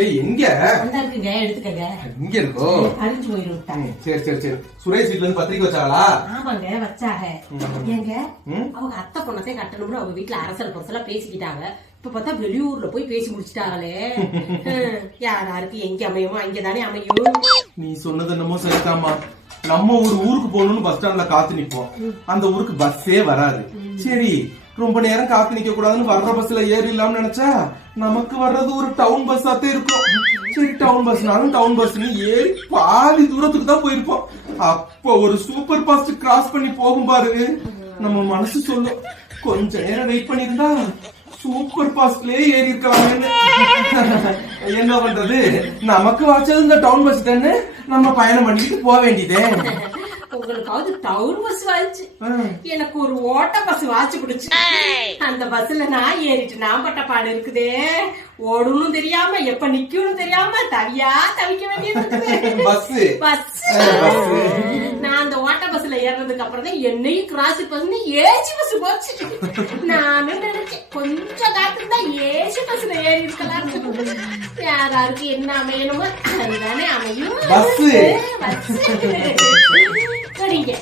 ஏய் எங்க இருக்குங்க, எடுத்துக்கங்க. இங்க இருக்கோ? அழிஞ்சு போயிரும். சரி சரி சரி. சுரேஷ் வீட்ல இருந்து பத்திரிக்கை வச்சாங்களா? ஆமாங்க, வச்சாக. ஏங்க அவங்க அத்தை பொண்ணத்தை கட்டணும்னு அவங்க வீட்டுல அரசல் பொரசலா பேசிக்கிட்டாங்க. இப்ப பார்த்தா வெளியூர்ல போய் பேசி முடிச்சிட்டாங்களே. யாராருக்கு எங்க அமையுமோ அங்கதானே அமையும். நீ சொன்னது என்னமோ சரிதாம்மா. நம்ம ஒரு ஊருக்கு போகணும்னு பஸ் ஸ்டாண்ட்ல காத்து நிப்போம். அந்த ஊருக்கு பஸ்ஸே வராது. சரி, ரொம்ப நேரம் காத்து நிக்க கூடாதுன்னு வர்ற பஸ்ல ஏறிடலாம்னு நினைச்சா நமக்கு வர்றது ஒரு டவுன் பஸ்ஸாத்தே இருக்கும். சரி, டவுன் பஸ்னாலும் டவுன் பஸ்ன்னு ஏறி பாதி தூரத்துக்கு தான் போயிருப்போம். அப்ப ஒரு சூப்பர் ஃபாஸ்ட் கிராஸ் பண்ணி போகும் பாருங்க, நம்ம மனசு சொல்லும் கொஞ்ச நேரம் வெயிட் பண்ணிருந்தா சூப்பர் ஃபாஸ்ட்லயே ஏறி இருக்காங்க. என்ன பண்றது, நமக்கு வாச்சது இந்த டவுன் பஸ் தானே, நம்ம பயணம் பண்ணிட்டு போக வேண்டியதே. உங்களுக்காவது டவுன் பஸ் வாச்சு, எனக்கு ஒரு ஓட்ட பஸ் வாச்சு பிடிச்சு. அந்த பஸ்ல நான் ஏறிட்டு நான் பட்ட பாடு இருக்குதே. ஓடணும் தெரியாம எப்ப நிக்கணும் தெரியாம தவியா தவிக்க வேண்டியது பஸ். நான் அந்த ஓட்ட பஸ்ல ஏறதுக்கு அப்புறம் தான் என்னையும் கிராஸ் பண்ணி ஏசி பஸ் போச்சு. நானும் நினைச்சேன் கொஞ்சம் காத்துக்கு தான் ஏசி பஸ்ல ஏறி இருக்கலாம். யாராருக்கு என்ன அமையணுமோ அதுதானே அமையும். சரிங்க.